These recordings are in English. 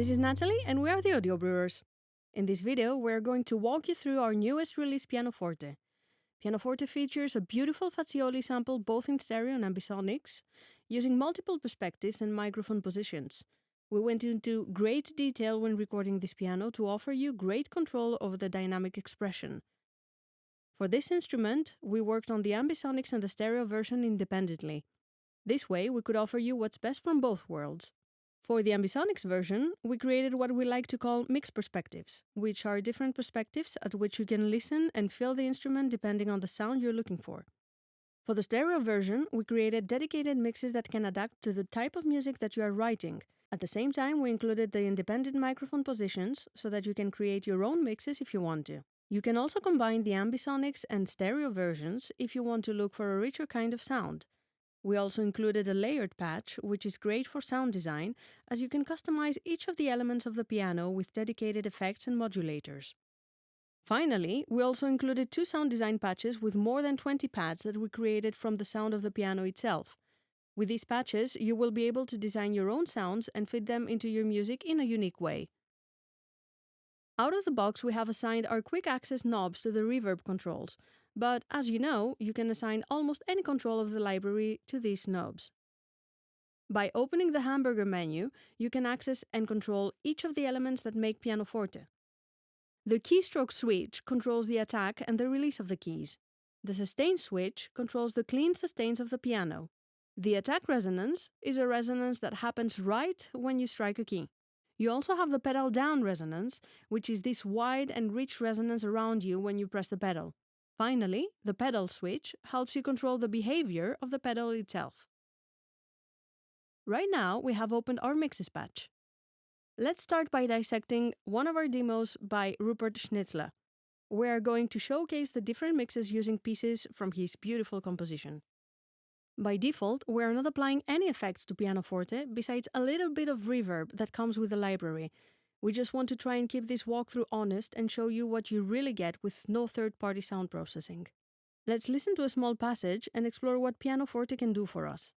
This is Natalie and we are the Audio Brewers. In this video, we're going to walk you through our newest release, Pianoforte. Pianoforte features a beautiful Fazioli sample both in stereo and ambisonics, using multiple perspectives and microphone positions. We went into great detail when recording this piano to offer you great control over the dynamic expression. For this instrument, we worked on the ambisonics and the stereo version independently. This way, we could offer you what's best from both worlds. For the ambisonics version, we created what we like to call mixed perspectives, which are different perspectives at which you can listen and feel the instrument depending on the sound you're looking for. For the stereo version, we created dedicated mixes that can adapt to the type of music that you are writing. At the same time, we included the independent microphone positions so that you can create your own mixes if you want to. You can also combine the ambisonics and stereo versions if you want to look for a richer kind of sound. We also included a layered patch, which is great for sound design, as you can customize each of the elements of the piano with dedicated effects and modulators. Finally, we also included 2 sound design patches with more than 20 pads that we created from the sound of the piano itself. With these patches, you will be able to design your own sounds and fit them into your music in a unique way. Out of the box, we have assigned our quick access knobs to the reverb controls, but as you know, you can assign almost any control of the library to these knobs. By opening the hamburger menu, you can access and control each of the elements that make Pianoforte. The keystroke switch controls the attack and the release of the keys. The sustain switch controls the clean sustains of the piano. The attack resonance is a resonance that happens right when you strike a key. You also have the pedal down resonance, which is this wide and rich resonance around you when you press the pedal. Finally, the pedal switch helps you control the behavior of the pedal itself. Right now, we have opened our mixes patch. Let's start by dissecting one of our demos by Rupert Schnitzler. We are going to showcase the different mixes using pieces from his beautiful composition. By default, we are not applying any effects to Pianoforte besides a little bit of reverb that comes with the library. We just want to try and keep this walkthrough honest and show you what you really get with no third-party sound processing. Let's listen to a small passage and explore what Pianoforte can do for us.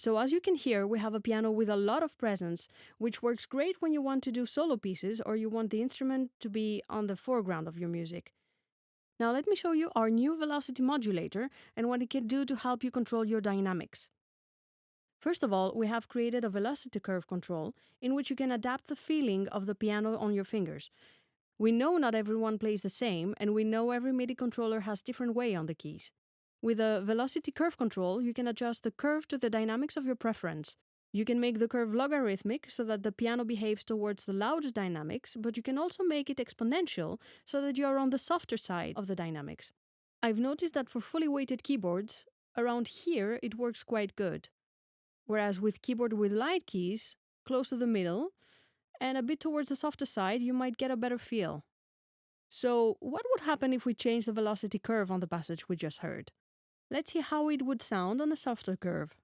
So as you can hear, we have a piano with a lot of presence, which works great when you want to do solo pieces or you want the instrument to be on the foreground of your music. Now let me show you our new velocity modulator and what it can do to help you control your dynamics. First of all, we have created a velocity curve control in which you can adapt the feeling of the piano on your fingers. We know not everyone plays the same, and we know every MIDI controller has different way on the keys. With a velocity curve control, you can adjust the curve to the dynamics of your preference. You can make the curve logarithmic so that the piano behaves towards the loud dynamics, but you can also make it exponential so that you are on the softer side of the dynamics. I've noticed that for fully weighted keyboards, around here it works quite good. Whereas with keyboard with light keys, close to the middle, and a bit towards the softer side, you might get a better feel. So, what would happen if we change the velocity curve on the passage we just heard? Let's see how it would sound on a softer curve.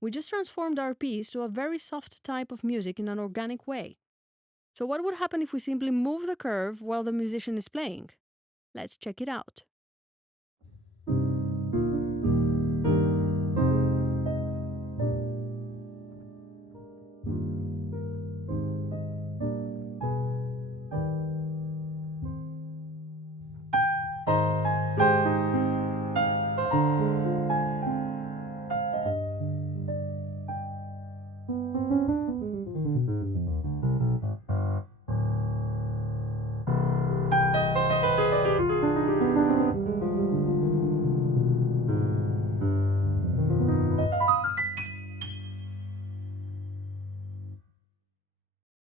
We just transformed our piece to a very soft type of music in an organic way. So what would happen if we simply move the curve while the musician is playing? Let's check it out.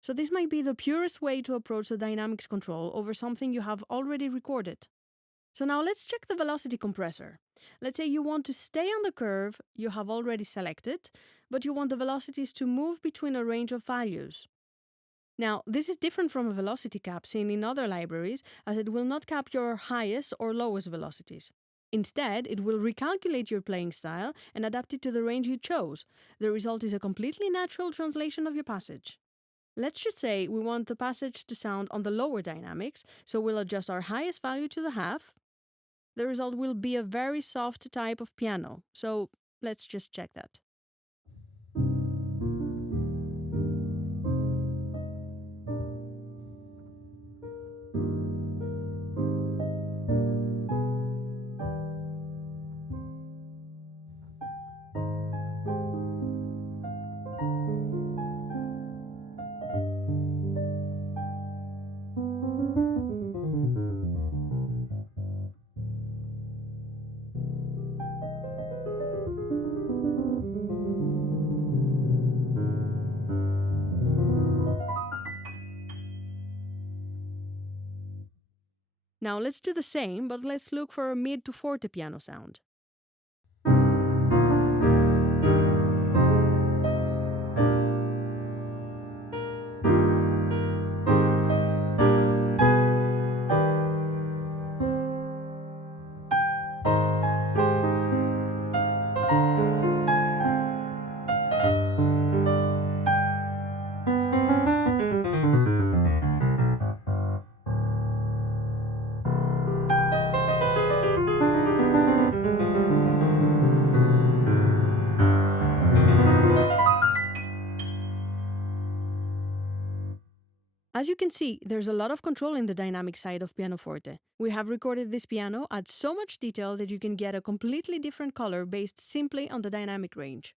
So this might be the purest way to approach the dynamics control over something you have already recorded. So now let's check the velocity compressor. Let's say you want to stay on the curve you have already selected, but you want the velocities to move between a range of values. Now, this is different from a velocity cap seen in other libraries, as it will not cap your highest or lowest velocities. Instead, it will recalculate your playing style and adapt it to the range you chose. The result is a completely natural translation of your passage. Let's just say we want the passage to sound on the lower dynamics, so we'll adjust our highest value to the half. The result will be a very soft type of piano, so let's just check that. Now let's do the same, but let's look for a mid to forte piano sound. As you can see, there's a lot of control in the dynamic side of Pianoforte. We have recorded this piano at so much detail that you can get a completely different color based simply on the dynamic range.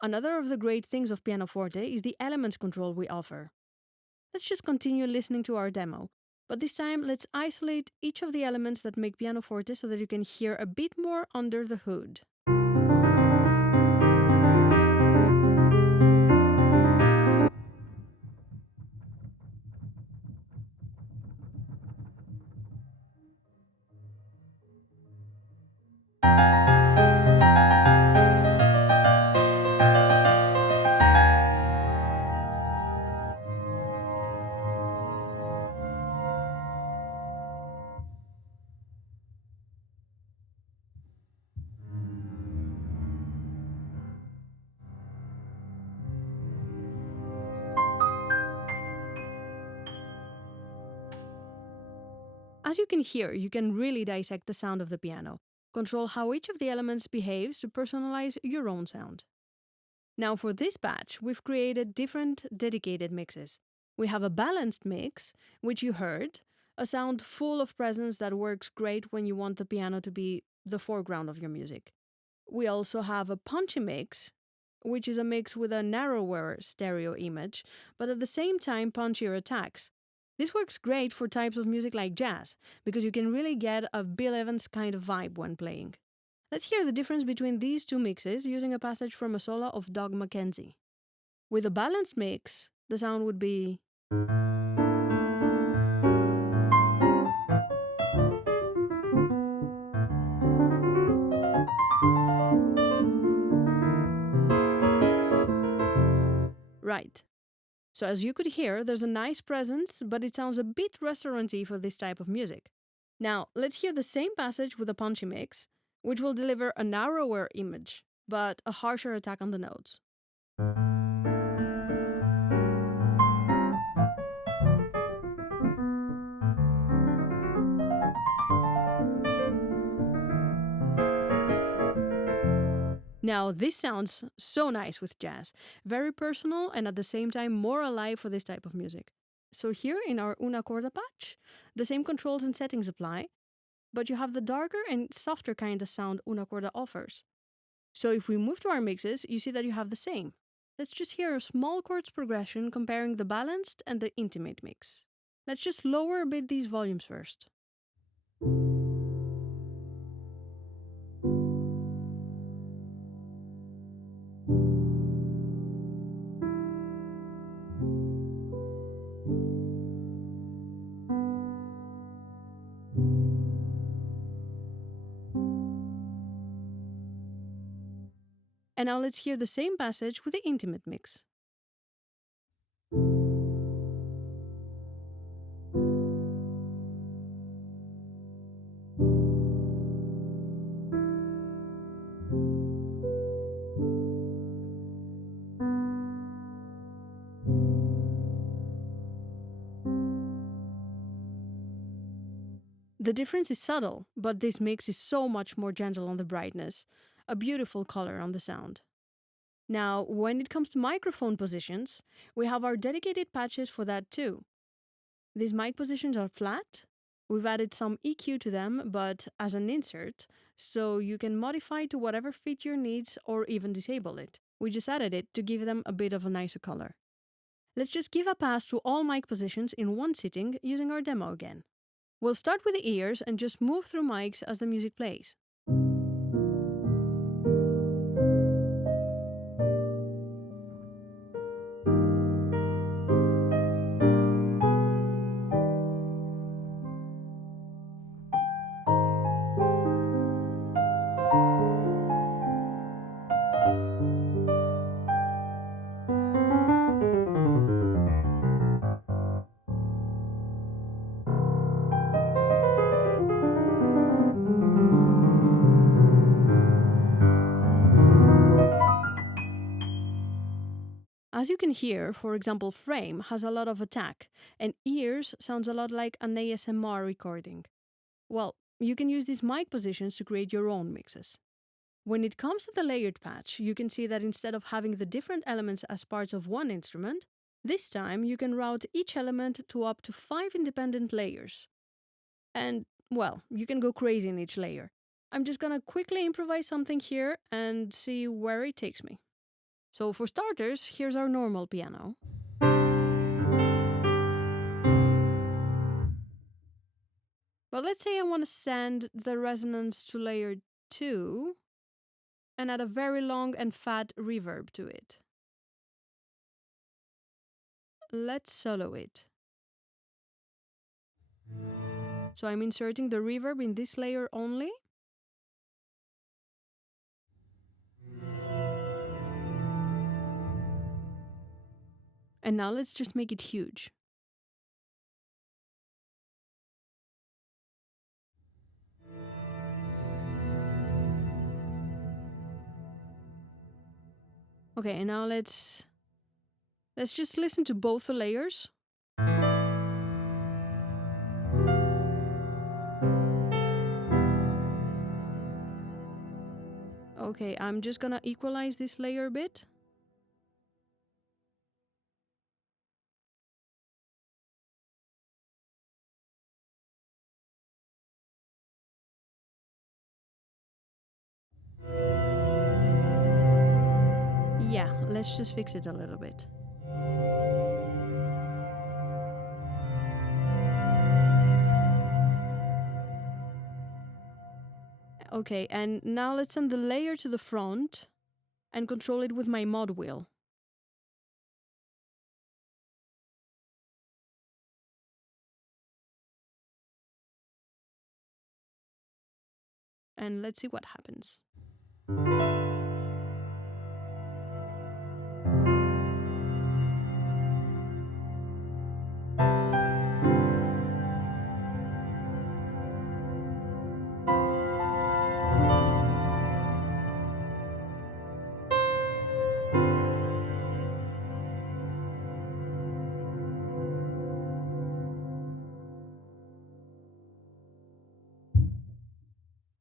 Another of the great things of Pianoforte is the elements control we offer. Let's just continue listening to our demo, but this time let's isolate each of the elements that make Pianoforte so that you can hear a bit more under the hood. As you can hear, you can really dissect the sound of the piano, control how each of the elements behaves to personalize your own sound. Now for this patch, we've created different dedicated mixes. We have a balanced mix, which you heard, a sound full of presence that works great when you want the piano to be the foreground of your music. We also have a punchy mix, which is a mix with a narrower stereo image, but at the same time punchier attacks. This works great for types of music like jazz, because you can really get a Bill Evans kind of vibe when playing. Let's hear the difference between these two mixes using a passage from a solo of Doug Mackenzie. With a balanced mix, the sound would be... Right. So as you could hear, there's a nice presence, but it sounds a bit restauranty for this type of music. Now, let's hear the same passage with a punchy mix, which will deliver a narrower image, but a harsher attack on the notes. Now, this sounds so nice with jazz, very personal and at the same time more alive for this type of music. So here in our Una Corda patch, the same controls and settings apply, but you have the darker and softer kind of sound Una Corda offers. So if we move to our mixes, you see that you have the same. Let's just hear a small chords progression comparing the balanced and the intimate mix. Let's just lower a bit these volumes first. And now let's hear the same passage with the intimate mix. The difference is subtle, but this mix is so much more gentle on the brightness, a beautiful color on the sound. Now, when it comes to microphone positions, we have our dedicated patches for that too. These mic positions are flat. We've added some EQ to them, but as an insert, so you can modify to whatever fit your needs or even disable it. We just added it to give them a bit of a nicer color. Let's just give a pass to all mic positions in one sitting using our demo again. We'll start with the ears and just move through mics as the music plays. As you can hear, for example, Frame has a lot of attack, and Ears sounds a lot like an ASMR recording. Well, you can use these mic positions to create your own mixes. When it comes to the layered patch, you can see that instead of having the different elements as parts of one instrument, this time you can route each element to up to 5 independent layers. And, well, you can go crazy in each layer. I'm just gonna quickly improvise something here and see where it takes me. So for starters, here's our normal piano. But let's say I want to send the resonance to layer 2 and add a very long and fat reverb to it. Let's solo it. So I'm inserting the reverb in this layer only. And now let's just make it huge. Okay, and now let's just listen to both the layers. Okay, I'm just gonna equalize this layer a bit. Yeah, let's just fix it a little bit. Okay, and now let's send the layer to the front and control it with my mod wheel. And let's see what happens.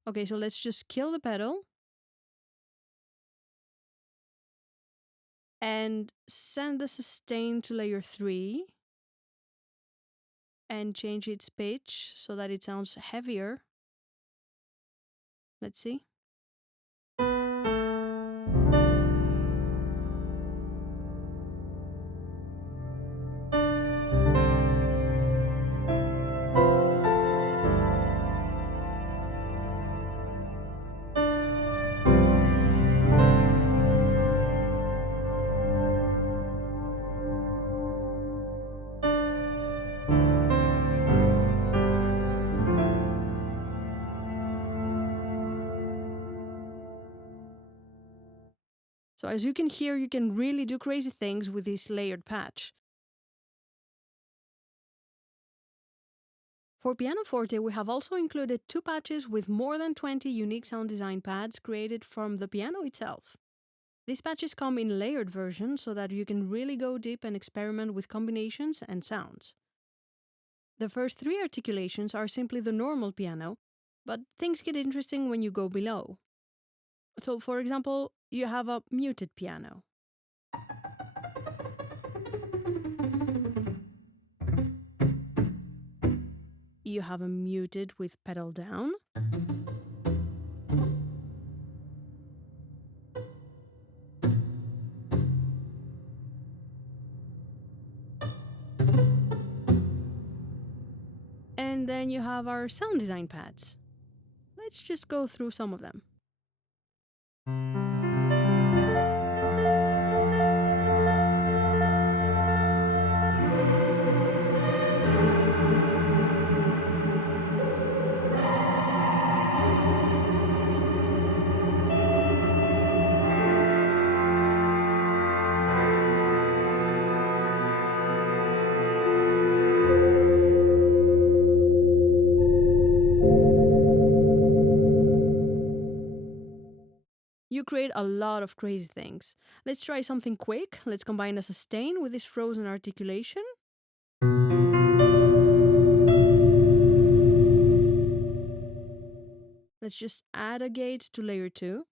Okay, so let's just kill the pedal and send the sustain to layer 3 and change its pitch so that it sounds heavier. Let's see. So as you can hear, you can really do crazy things with this layered patch. For Pianoforte, we have also included 2 patches with more than 20 unique sound design pads created from the piano itself. These patches come in layered versions so that you can really go deep and experiment with combinations and sounds. The first 3 articulations are simply the normal piano, but things get interesting when you go below. So, for example, you have a muted piano. You have a muted with pedal down. And then you have our sound design pads. Let's just go through some of them. You create a lot of crazy things. Let's try something quick. Let's combine a sustain with this frozen articulation. Let's just add a gate to layer 2.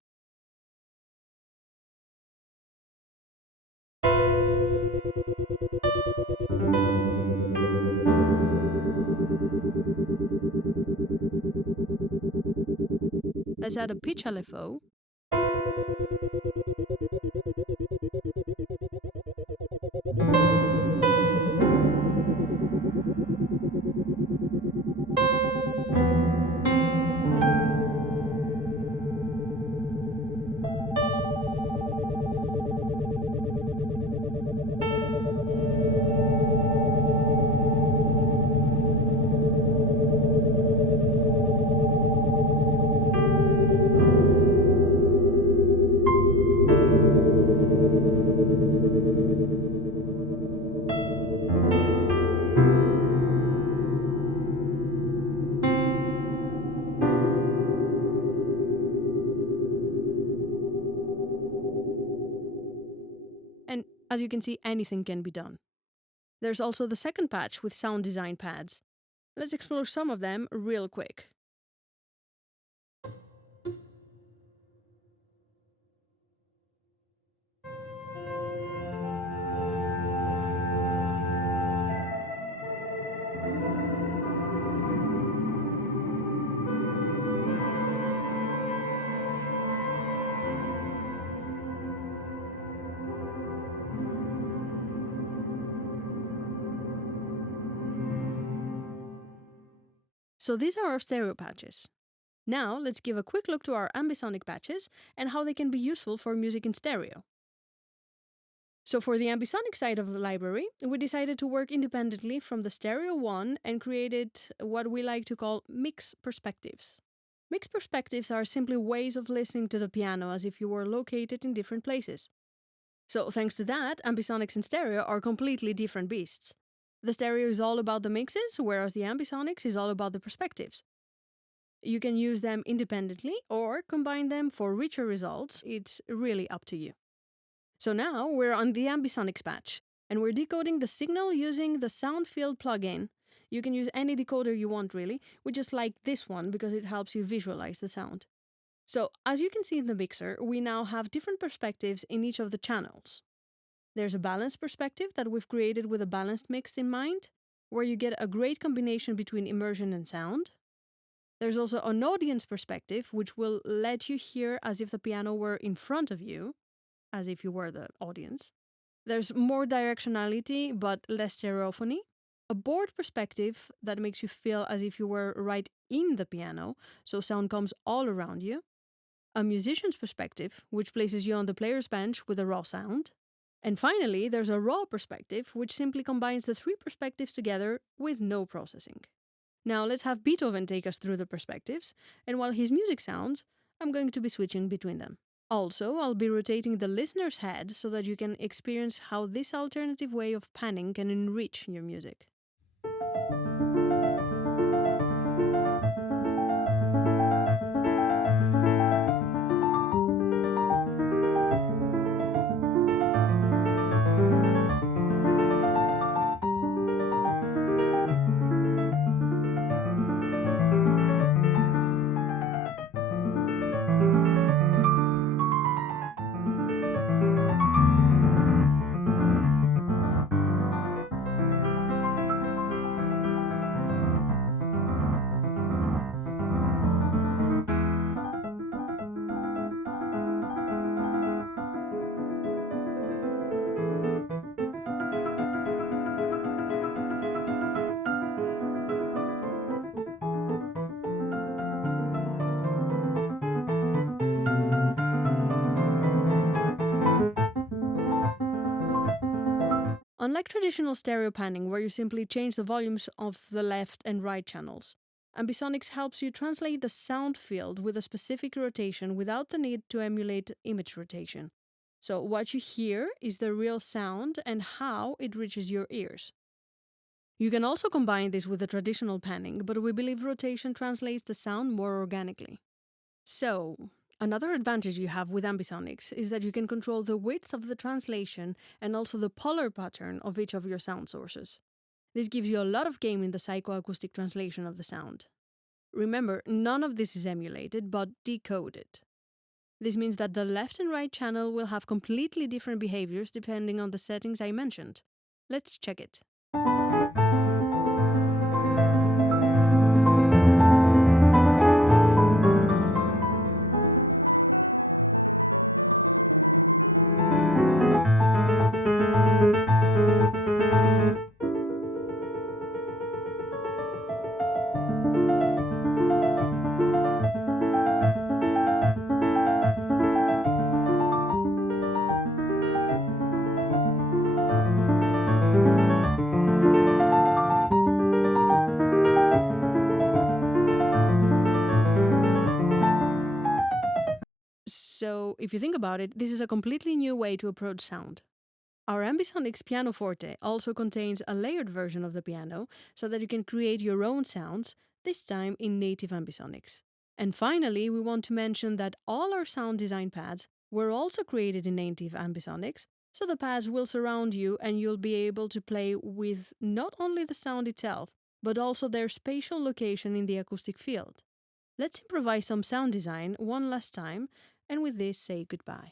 Let's add a pitch LFO. And as you can see, anything can be done. There's also the second patch with sound design pads. Let's explore some of them real quick. So these are our stereo patches. Now let's give a quick look to our ambisonic patches and how they can be useful for music in stereo. So for the ambisonic side of the library, we decided to work independently from the stereo one and created what we like to call mix perspectives. Mix perspectives are simply ways of listening to the piano as if you were located in different places. So thanks to that, ambisonics and stereo are completely different beasts. The stereo is all about the mixes, whereas the ambisonics is all about the perspectives. You can use them independently or combine them for richer results. It's really up to you. So now we're on the Ambisonics patch, and we're decoding the signal using the Sound Field plugin. You can use any decoder you want, really. We just like this one because it helps you visualize the sound. So as you can see in the mixer, we now have different perspectives in each of the channels. There's a balanced perspective that we've created with a balanced mix in mind, where you get a great combination between immersion and sound. There's also an audience perspective, which will let you hear as if the piano were in front of you, as if you were the audience. There's more directionality, but less stereophony. A board perspective that makes you feel as if you were right in the piano, so sound comes all around you. A musician's perspective, which places you on the player's bench with a raw sound. And finally, there's a raw perspective, which simply combines the 3 perspectives together with no processing. Now let's have Beethoven take us through the perspectives, and while his music sounds, I'm going to be switching between them. Also, I'll be rotating the listener's head so that you can experience how this alternative way of panning can enrich your music. Unlike traditional stereo panning, where you simply change the volumes of the left and right channels, Ambisonics helps you translate the sound field with a specific rotation without the need to emulate image rotation. So, what you hear is the real sound and how it reaches your ears. You can also combine this with the traditional panning, but we believe rotation translates the sound more organically. So, another advantage you have with Ambisonics is that you can control the width of the translation and also the polar pattern of each of your sound sources. This gives you a lot of game in the psychoacoustic translation of the sound. Remember, none of this is emulated but decoded. This means that the left and right channel will have completely different behaviors depending on the settings I mentioned. Let's check it. So, if you think about it, this is a completely new way to approach sound. Our Ambisonics Pianoforte also contains a layered version of the piano so that you can create your own sounds, this time in native Ambisonics. And finally, we want to mention that all our sound design pads were also created in native Ambisonics, so the pads will surround you and you'll be able to play with not only the sound itself, but also their spatial location in the acoustic field. Let's improvise some sound design one last time, and with this say goodbye.